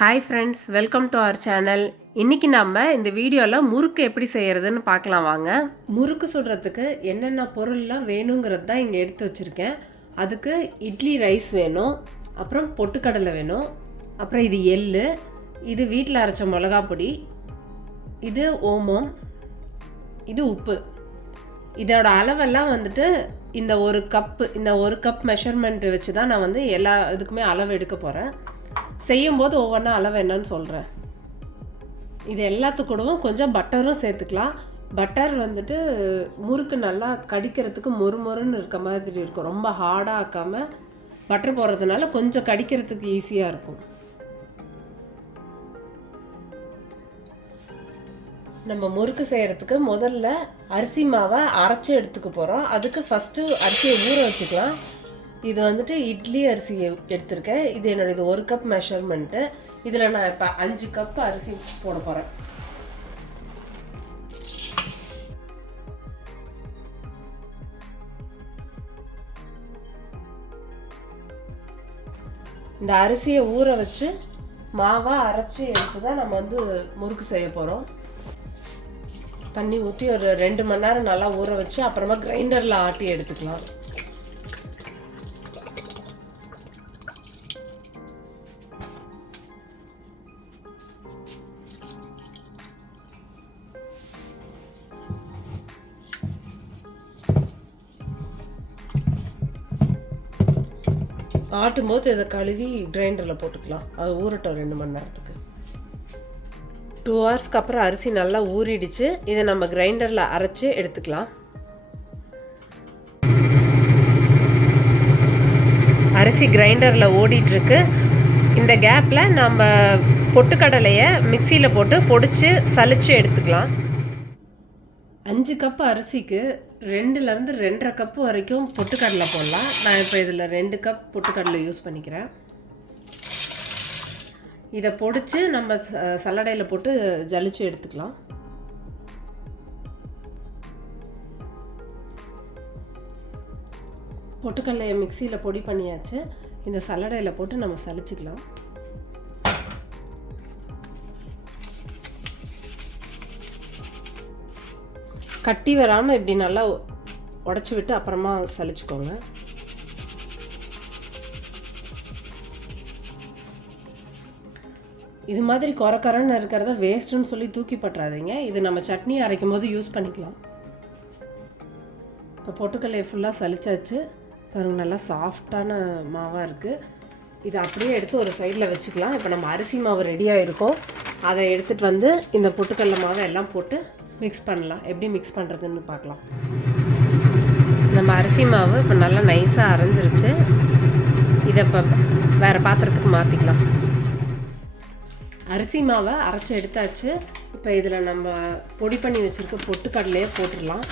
Hi friends, welcome to our channel. இன்னைக்கு நம்ம இந்த வீடியோல முறுக்கு எப்படி செய்யறதுன்னு பார்க்கலாம் வாங்க. முறுக்கு சுடுறதுக்கு என்னென்ன பொருள்லாம் வேணுங்கிறது தான் இங்க எடுத்து வச்சிருக்கேன். அதுக்கு இட்லி ரைஸ் வேணும், அப்புறம் பொட்டுக்கடலை வேணும், அப்புறம் இது எள்ளு, இது வீட்டில் அரைச்ச மிளகாய் பொடி, இது ஓமம், இது உப்பு. இதோட அளவெல்லாம் வந்துட்டு இந்த ஒரு கப் மெஷர்மெண்ட் வச்சு தான் நான் வந்து எல்லா இதுக்குமே அளவு எடுக்க போகிறேன். செய்யும்போது ஒவ்வொன்றா அளவு என்னன்னு சொல்கிறேன். இது எல்லாத்துக்கூடவும் கொஞ்சம் பட்டரும் சேர்த்துக்கலாம். பட்டர் வந்துட்டு முறுக்கு நல்லா கடிக்கிறதுக்கு மொறுமொறுன்னு இருக்க மாதிரி இருக்கும். ரொம்ப ஹார்டாக ஆக்காமல் பட்டர் போடுறதுனால கொஞ்சம் கடிக்கிறதுக்கு ஈஸியாக இருக்கும். நம்ம முறுக்கு செய்கிறதுக்கு முதல்ல அரிசி மாவை அரைச்சி எடுத்துக்க போகிறோம். அதுக்கு ஃபஸ்ட்டு அரிசியை ஊற வச்சுக்கலாம். இது வந்துட்டு இட்லி அரிசி எடுத்திருக்கேன். இது என்னோட 1 கப் மெஷர்மெண்ட்டு. இதில் நான் இப்போ 5 கப் அரிசி போட போகிறேன். இந்த அரிசியை ஊற வச்சு மாவை அரைச்சி எடுத்து தான் நம்ம வந்து முறுக்கு செய்ய போகிறோம். தண்ணி ஊற்றி ஒரு 2 மணி நேரம் நல்லா ஊற வச்சு அப்புறமா கிரைண்டரில் ஆட்டி எடுத்துக்கலாம். ஆட்டும்போது இதை கழுவி கிரைண்டரில் போட்டுக்கலாம். அது ஊறட்டும் 2 மணி நேரத்துக்கு. 2 ஹவர்ஸ்க்கு அப்புறம் அரிசி நல்லா ஊறிடுச்சு. இதை நம்ம கிரைண்டரில் அரைச்சி எடுத்துக்கலாம். அரிசி கிரைண்டரில் ஓடிட்டுருக்கு. இந்த கேப்பில் நம்ம பொட்டுக்கடலையை மிக்சியில் போட்டு பொடிச்சு சலிச்சு எடுத்துக்கலாம். 5 கப்பு அரிசிக்கு 2லேருந்து 2.5 கப்பு வரைக்கும் பொட்டுக்கடலை போடலாம். நான் இப்போ இதில் 2 கப் பொட்டுக்கடலை யூஸ் பண்ணிக்கிறேன். இதை பொடிச்சு நம்ம சல்லடையில் போட்டு ஜலிச்சு எடுத்துக்கலாம். பொட்டுக்கடலையை மிக்சியில் பொடி பண்ணியாச்சு. இந்த சல்லடையில் போட்டு நம்ம சலிச்சுக்கலாம். கட்டி வராமல் இப்படி நல்லா உடச்சி விட்டு அப்புறமா சலிச்சுக்கோங்க. இது மாதிரி கொரக்கரன்னு இருக்கிறத வேஸ்ட்டுன்னு சொல்லி தூக்கி பற்றாதீங்க. இது நம்ம சட்னி அரைக்கும் போது யூஸ் பண்ணிக்கலாம். இப்போ பொட்டுக்கல்லையை ஃபுல்லாக சலிச்சாச்சு. பாருங்கள், நல்லா சாஃப்டான மாவாக இருக்குது. இதை அப்படியே எடுத்து ஒரு சைடில் வச்சுக்கலாம். இப்போ நம்ம அரிசி மாவு ரெடியாக இருக்கும். அதை எடுத்துகிட்டு வந்து இந்த பொட்டுக்கடலை மாவை எல்லாம் போட்டு மிக்ஸ் பண்ணலாம். எப்படி மிக்ஸ் பண்ணுறதுன்னு பார்க்கலாம். நம்ம அரிசி மாவு இப்போ நல்லா நைஸாக அரைஞ்சிருச்சு. இதை இப்போ வேறு பாத்திரத்துக்கு மாற்றிக்கலாம். அரிசி மாவை அரைச்சி எடுத்தாச்சு. இப்போ இதில் நம்ம பொடி பண்ணி வச்சுருக்க பொட்டுக்கடலையே போட்டுடலாம்.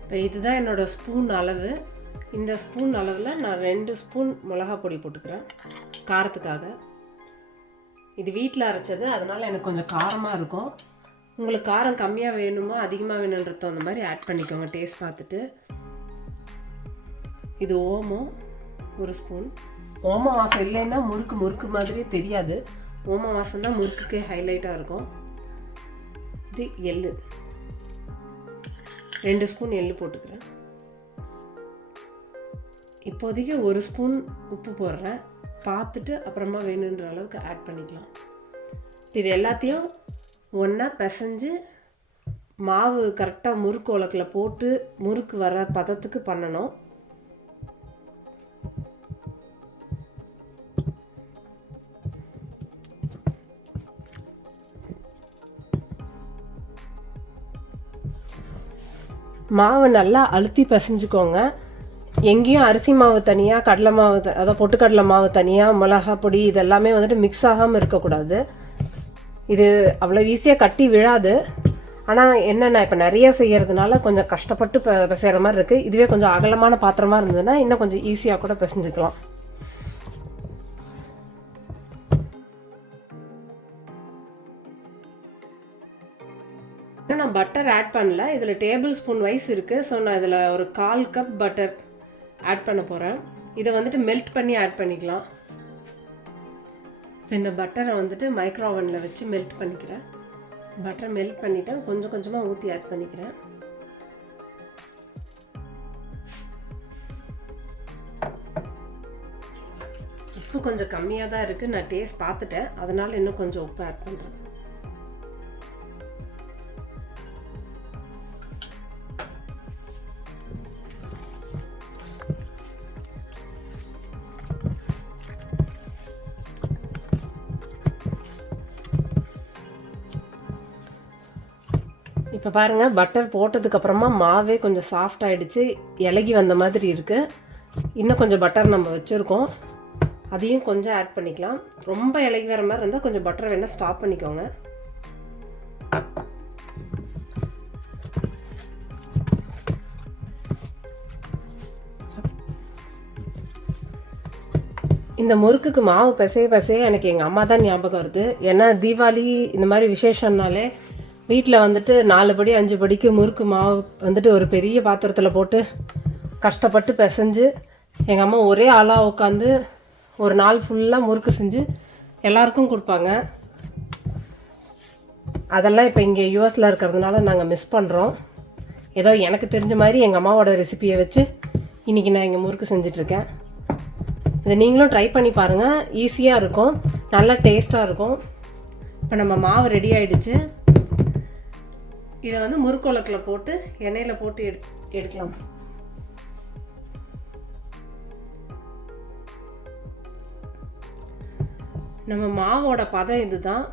இப்போ இதுதான் என்னோடய ஸ்பூன் அளவு. இந்த ஸ்பூன் அளவில் நான் 2 ஸ்பூன் மிளகாய் பொடி போட்டுக்கிறேன் காரத்துக்காக. இது வீட்டில் அரைச்சது, அதனால் எனக்கு கொஞ்சம் காரமாக இருக்கும். உங்களுக்கு காரம் கம்மியாக வேணுமோ அதிகமாக வேணுன்றதோ அந்த மாதிரி ஆட் பண்ணிக்கோங்க டேஸ்ட் பார்த்துட்டு. இது ஓமம் 1 ஸ்பூன். ஓம வாசம் இல்லைன்னா முறுக்கு மாதிரியே தெரியாது. ஓம வாசம் தான் முறுக்குக்கே ஹைலைட்டாக இருக்கும். இது எள்ளு 2 ஸ்பூன் எள்ளு போட்டுக்கிறேன். இப்போதைக்கு 1 ஸ்பூன் உப்பு போடுறேன். பார்த்துட்டு அப்புறமா வேணுன்ற அளவுக்கு ஆட் பண்ணிக்கலாம். இது எல்லாத்தையும் ஒன்றா பிசைஞ்சு மாவு கரெக்டாக முறுக்கு உலக்கில் போட்டு முறுக்கு வர பதத்துக்கு பண்ணணும். மாவு நல்லா அழுத்தி பிசைஞ்சுக்கோங்க. எங்கேயும் அரிசி மாவு தனியாக, கடலை மாவு அதாவது பொட்டுக்கடலை மாவு தனியாக, மிளகாய் பொடி இதெல்லாமே வந்துட்டு மிக்ஸ் ஆகாமல் இருக்கக்கூடாது. இது அவ்வளோ ஈஸியாக கட்டி விழாது. ஆனால் என்னென்ன இப்போ நிறைய செய்கிறதுனால கொஞ்சம் கஷ்டப்பட்டு பிசைகிற மாதிரி இருக்குது. இதுவே கொஞ்சம் அகலமான பாத்திரமாக இருந்ததுன்னா இன்னும் கொஞ்சம் ஈஸியாக கூட பிசைஞ்சுக்கலாம். பட்டர் ஆட் பண்ணல. இதில் டேபிள் ஸ்பூன் வைஸ் இருக்குது. ஸோ நான் இதில் ஒரு 1/4 கப் பட்டர் ஆட் பண்ண போகிறேன். இதை வந்துட்டு மெல்ட் பண்ணி ஆட் பண்ணிக்கலாம். இப்போ இந்த பட்டரை வந்துட்டு மைக்ரோ ஓவனில் வச்சு மெல்ட் பண்ணிக்கிறேன். பட்டர் மெல்ட் பண்ணிவிட்டேன். கொஞ்சம் கொஞ்சமாக ஊற்றி ஆட் பண்ணிக்கிறேன். உப்பு கொஞ்சம் கம்மியாக தான் இருக்குது. நான் டேஸ்ட் பார்த்துட்டேன், அதனால் இன்னும் கொஞ்சம் உப்பு ஆட் பண்ணுறேன். இப்போ பாருங்கள், பட்டர் போட்டதுக்கப்புறமா மாவே கொஞ்சம் சாஃப்ட் ஆகிடுச்சு, இலகி வந்த மாதிரி இருக்குது. இன்னும் கொஞ்சம் பட்டர் நம்ம வச்சுருக்கோம், அதையும் கொஞ்சம் ஆட் பண்ணிக்கலாம். ரொம்ப இலகி வர மாதிரி இருந்தால் கொஞ்சம் பட்டர் வேணால் ஸ்டாப் பண்ணிக்கோங்க. இந்த முறுக்குக்கு மாவு பிசைய எனக்கு எங்கள் அம்மா தான் ஞாபகம் வருது. ஏன்னா தீபாவளி இந்த மாதிரி விசேஷம்னாலே வீட்டில் வந்துட்டு 4 படி 5 படிக்கு முறுக்கு மாவு வந்துட்டு ஒரு பெரிய பாத்திரத்தில் போட்டு கஷ்டப்பட்டு பிசைஞ்சு எங்கள் அம்மா ஒரே ஆளாக உட்காந்து ஒரு நாள் ஃபுல்லாக முறுக்கு செஞ்சு எல்லாருக்கும் கொடுப்பாங்க. அதெல்லாம் இப்போ இங்கே யூஎஸில் இருக்கிறதுனால நாங்கள் மிஸ் பண்ணுறோம். ஏதோ எனக்கு தெரிஞ்ச மாதிரி எங்கள் அம்மாவோட ரெசிபியை வச்சு இன்றைக்கி நான் இங்கே முறுக்கு செஞ்சிட்ருக்கேன். இதை நீங்களும் ட்ரை பண்ணி பாருங்கள், ஈஸியாக இருக்கும், நல்லா டேஸ்ட்டாக இருக்கும். இப்போ நம்ம மாவு ரெடி ஆகிடுச்சு. இதை வந்து முறுக்கு உலக்கில் போட்டு எண்ணெயில் போட்டு எடுக்கலாம். நம்ம மாவோட பதம் இது தான்,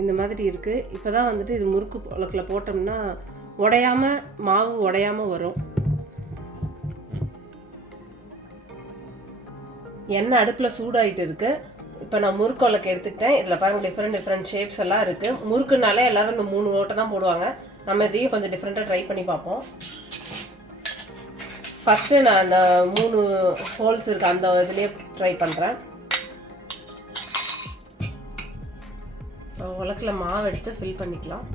இந்த மாதிரி இருக்குது. இப்போ தான் வந்துட்டு இது முறுக்கு உலக்கில் போட்டோம்னா உடையாமல், மாவு உடையாமல் வரும். எண்ணெய் அடுப்பில் சூடாகிட்டு இருக்குது. இப்போ நான் முறுக்கு உலக்கு எடுத்துக்கிட்டேன். இதில் பாருங்கள், டிஃப்ரெண்ட் ஷேப்ஸ் எல்லாம் இருக்குது. முறுக்குனாலே எல்லோரும் இந்த 3 ஓட்டை தான் போடுவாங்க. நம்ம இதையும் கொஞ்சம் டிஃப்ரெண்ட்டாக ட்ரை பண்ணி பார்ப்போம். ஃபஸ்ட்டு நான் அந்த 3 ஹோல்ஸ் இருக்குது அந்த இதுலேயே ட்ரை பண்ணுறேன். உலக்கில் மாவு எடுத்து ஃபில் பண்ணிக்கலாம்.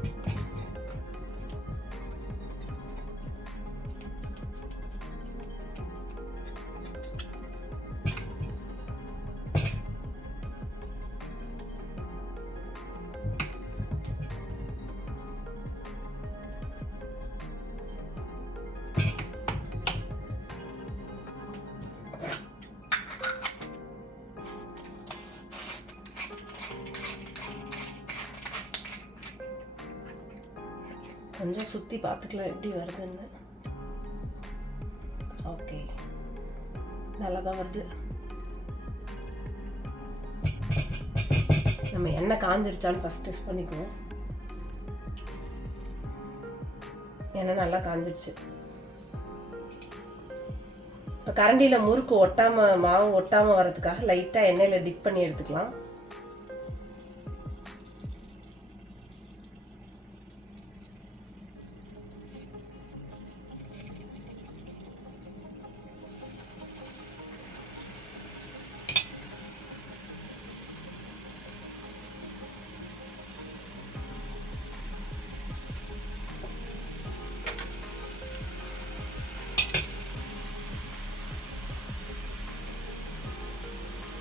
கொஞ்சம் சுற்றி பார்த்துக்கலாம் எப்படி வருதுன்னு. ஓகே, நல்லா தான் வருது. நம்ம எண்ணெய் காஞ்சிருச்சான்னு ஃபஸ்ட் டெஸ்ட் பண்ணிக்குவோம். எண்ணெய் நல்லா காஞ்சிருச்சு. இப்போ கரண்டியில் முறுக்கு ஒட்டாமல், மாவு ஒட்டாமல் வரதுக்காக லைட்டாக எண்ணெயில் டிப் பண்ணி எடுத்துக்கலாம்.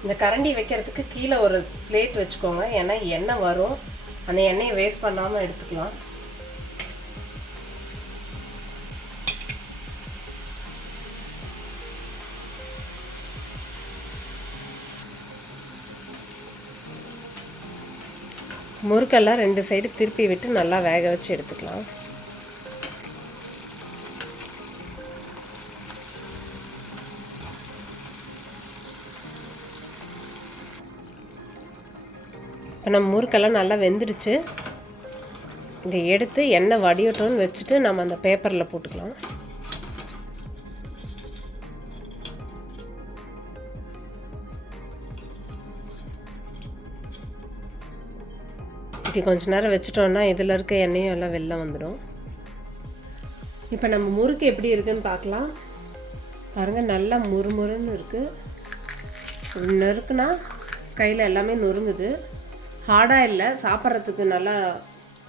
இந்த கரண்டி வைக்கிறதுக்கு கீழே ஒரு பிளேட் வச்சுக்கோங்க, ஏன்னா எண்ணெய் வரும், அந்த எண்ணெயை வேஸ்ட் பண்ணாமல் எடுத்துக்கலாம். முறுக்கெல்லாம் 2 சைடு திருப்பி விட்டு நல்லா வேக வச்சு எடுத்துக்கலாம். இப்போ நம்ம முறுக்கெல்லாம் நல்லா வெந்துடுச்சு. இதை எடுத்து எண்ணெய் வடியட்டோன்னு வச்சுட்டு நம்ம அந்த பேப்பரில் போட்டுக்கலாம். இப்படி கொஞ்ச நேரம் வச்சுட்டோன்னா இதில் இருக்க எண்ணெயும் எல்லாம் வெளில வந்துடும். இப்போ நம்ம முறுக்கு எப்படி இருக்குன்னு பார்க்கலாம். பாருங்கள், நல்லா முறுமுறுன்னு இருக்குது. நறுக்குனா கையில் எல்லாமே நொறுங்குது. ஹார்டாக இல்லை, சாப்பிட்றதுக்கு நல்லா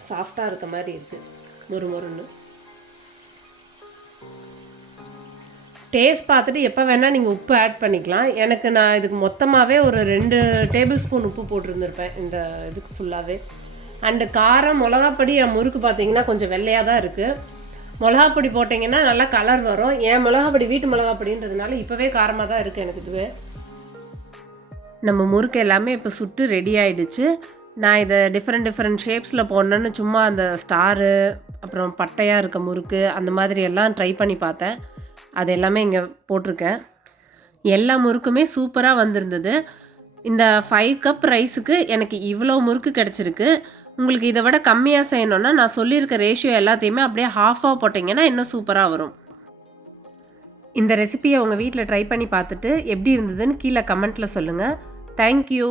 சாஃப்டாக இருக்க மாதிரி இருக்குது. மொறுமொறுன்னு. டேஸ்ட் பார்த்துட்டு எப்போ வேணால் நீங்கள் உப்பு ஆட் பண்ணிக்கலாம். நான் இதுக்கு மொத்தமாகவே ஒரு 2 டேபிள் ஸ்பூன் உப்பு போட்டிருந்துருப்பேன் இந்த இதுக்கு ஃபுல்லாகவே. அண்டு காரம் மிளகாப்பொடி என் முறுக்கு பார்த்தீங்கன்னா கொஞ்சம் வெள்ளையாக தான் இருக்குது. மிளகாப்பொடி போட்டிங்கன்னா நல்லா கலர் வரும். என் மிளகாப்பொடி வீட்டு மிளகாப்பொடின்றதுனால இப்போவே காரமாக தான் இருக்குது எனக்கு இதுவே. நம்ம முறுக்கு எல்லாமே இப்போ சுட்டு ரெடி ஆகிடுச்சு. நான் இதை டிஃப்ரெண்ட் ஷேப்ஸில் போடணுன்னு சும்மா அந்த ஸ்டாரு அப்புறம் பட்டையாக இருக்க முறுக்கு அந்த மாதிரி எல்லாம் ட்ரை பண்ணி பார்த்தேன். அது எல்லாமே இங்கே போட்டிருக்கேன். எல்லா முறுக்குமே சூப்பராக வந்திருந்தது. இந்த 5 கப் ரைஸுக்கு எனக்கு இவ்வளோ முறுக்கு கிடச்சிருக்கு. உங்களுக்கு இதை விட கம்மியாக செய்யணுன்னா நான் சொல்லியிருக்க ரேஷியோ எல்லாத்தையுமே அப்படியே ஹாஃபாக போட்டிங்கன்னா இன்னும் சூப்பராக வரும். இந்த ரெசிபியை உங்கள் வீட்டில் ட்ரை பண்ணி பார்த்துட்டு எப்படி இருந்ததுன்னு கீழே கமெண்ட்டில் சொல்லுங்கள். தேங்க்யூ.